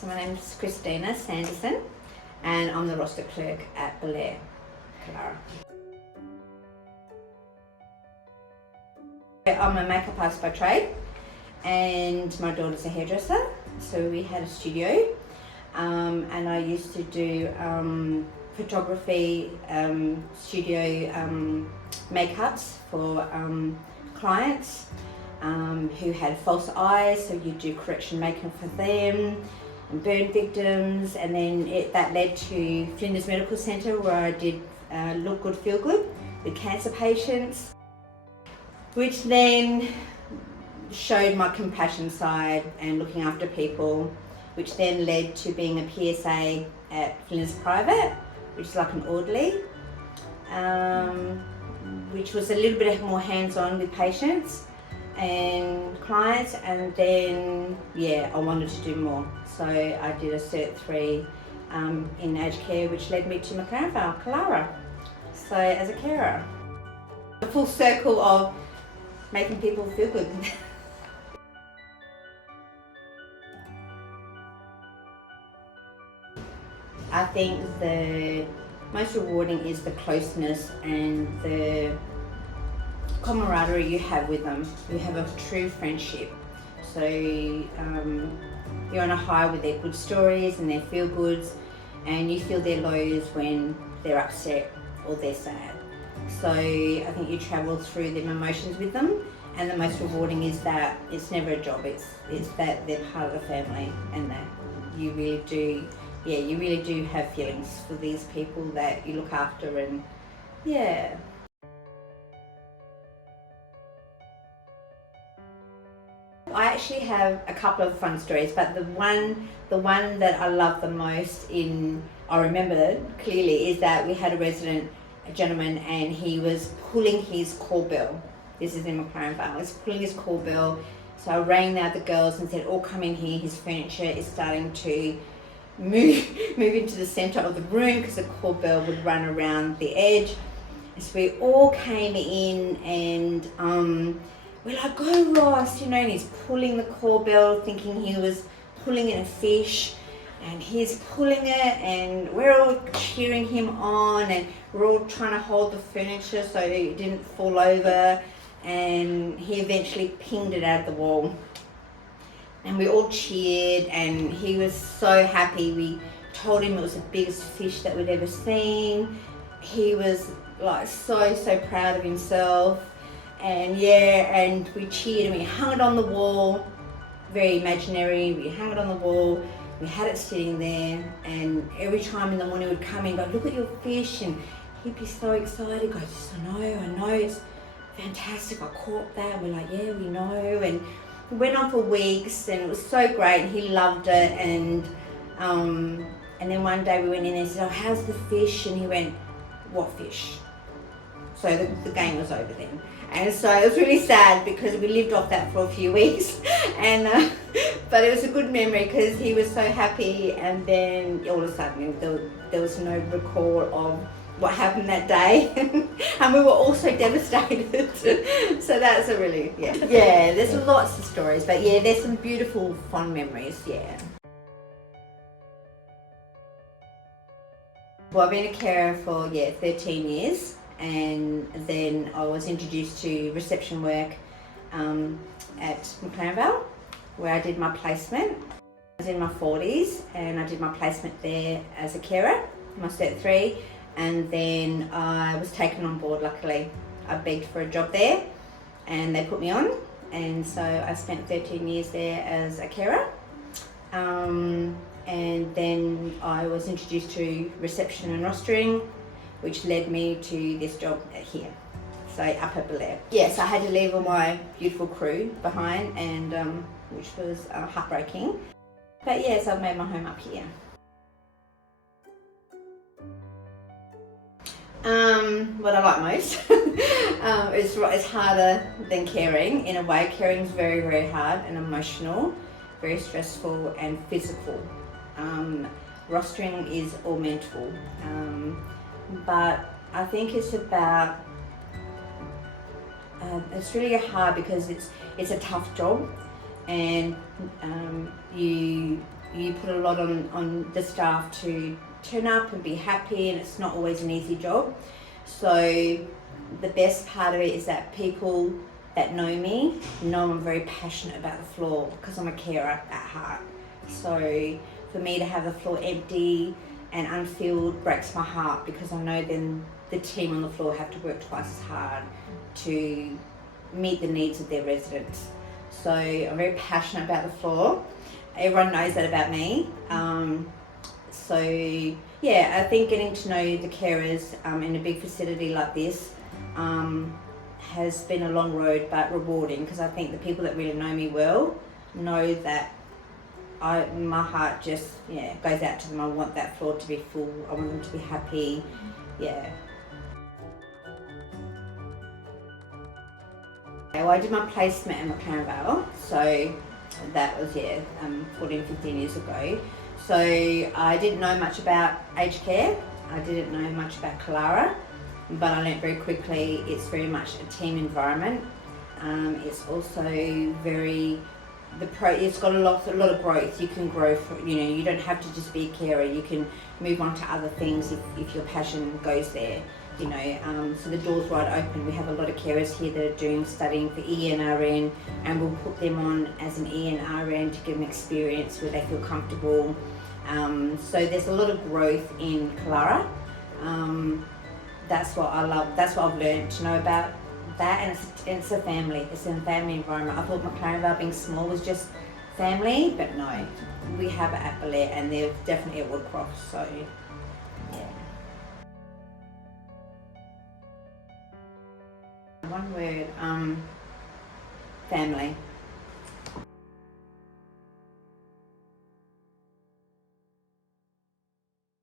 So my name's Christina Sanderson and I'm the roster clerk at Belair, Kalyra. I'm a makeup artist by trade and my daughter's a hairdresser, so we had a studio and I used to do photography, studio makeups for clients who had false eyes, so you do correction makeup for them and burn victims, and then that led to Flinders Medical Centre where I did Look Good, Feel Good with cancer patients, which then showed my compassion side and looking after people, which then led to being a PSA at Flinders Private, which is like an orderly, which was a little bit more hands-on with patients and clients, and then I wanted to do more, so I did a Cert 3 in aged care, which led me to McLaren, Kalyra, so as a carer. A full circle of making people feel good. I think the most rewarding is the closeness and the camaraderie you have with them. You have a true friendship. So you're on a high with their good stories and their feel goods, and you feel their lows when they're upset or they're sad. So I think you travel through them emotions with them, and the most rewarding is that it's never a job, it's that they're part of the family, and that you really do have feelings for these people that you look after. And I actually have a couple of fun stories, but the one that I love the most, I remember clearly, is that we had a gentleman, and he was pulling his call bell. This is in McLaren Vale. He was pulling his call bell, so I rang out the girls and said, "All come in here. His furniture is starting to move into the centre of the room because the call bell would run around the edge." And so we all came in, and we're like, "Go Ross," and he's pulling the call bell thinking he was pulling in a fish, and he's pulling it, and we're all cheering him on, and we're all trying to hold the furniture so it didn't fall over, and he eventually pinged it out of the wall. And we all cheered, and he was so happy. We told him it was the biggest fish that we'd ever seen. He was like so proud of himself. And and we cheered, and we hung it on the wall, very imaginary. We hung it on the wall, we had it sitting there, and every time in the morning we'd come in and go, "Look at your fish," and he'd be so excited. He goes, I know, it's fantastic, I caught that." We're like, "Yeah, we know." And it went on for weeks, and it was so great, and he loved it. And then one day we went in and said, "Oh, how's the fish?" And he went, "What fish?" So the game was over then. And so it was really sad because we lived off that for a few weeks, and but it was a good memory because he was so happy. And then all of a sudden there was no recall of what happened that day, and we were all so devastated. So that's a really there's lots of stories, but there's some beautiful fond memories. Well, I've been a carer for 13 years. And then I was introduced to reception work at McLaren Vale, where I did my placement. I was in my 40s, and I did my placement there as a carer, my Cert 3, and then I was taken on board, luckily. I begged for a job there, and they put me on, and so I spent 13 years there as a carer. And then I was introduced to reception and rostering, which led me to this job here, so up at Belair. Yes, I had to leave all my beautiful crew behind, and which was heartbreaking. But yes, I've made my home up here. What I like most it's harder than caring. In a way, caring is very, very hard and emotional, very stressful and physical. Rostering is all mental. But I think it's about, it's really hard because it's a tough job, and you you put a lot on the staff to turn up and be happy, and it's not always an easy job. So the best part of it is that people that know me know I'm very passionate about the floor because I'm a carer at heart. So for me to have the floor empty and unfilled breaks my heart, because I know then the team on the floor have to work twice as hard to meet the needs of their residents. So I'm very passionate about the floor. Everyone knows that about me. So yeah, I think getting to know the carers in a big facility like this has been a long road, but rewarding, because I think the people that really know me well know that my heart just goes out to them. I want that floor to be full. I want them to be happy. Yeah. Well, I did my placement in McLaren Vale, so that was 14, 15 years ago. So I didn't know much about aged care. I didn't know much about Kalyra, but I learnt very quickly it's very much a team environment. It's also it's got a lot of growth. You can grow you don't have to just be a carer. You can move on to other things if your passion goes there. So the door's wide open. We have a lot of carers here that are studying for ENRN, and we'll put them on as an ENRN to give them experience where they feel comfortable. So there's a lot of growth in Kalyra. That's what I love. That's what I've learned to know about that, and it's a family. It's a family environment. I thought McLaren Vale being small was just family, but no, we have it at Belair, and they're definitely at Woodcroft. So yeah. One word, family.